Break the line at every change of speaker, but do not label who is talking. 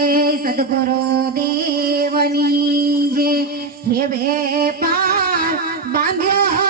જય સદગુરુ દેવની જે હે પાર બાંધ્યો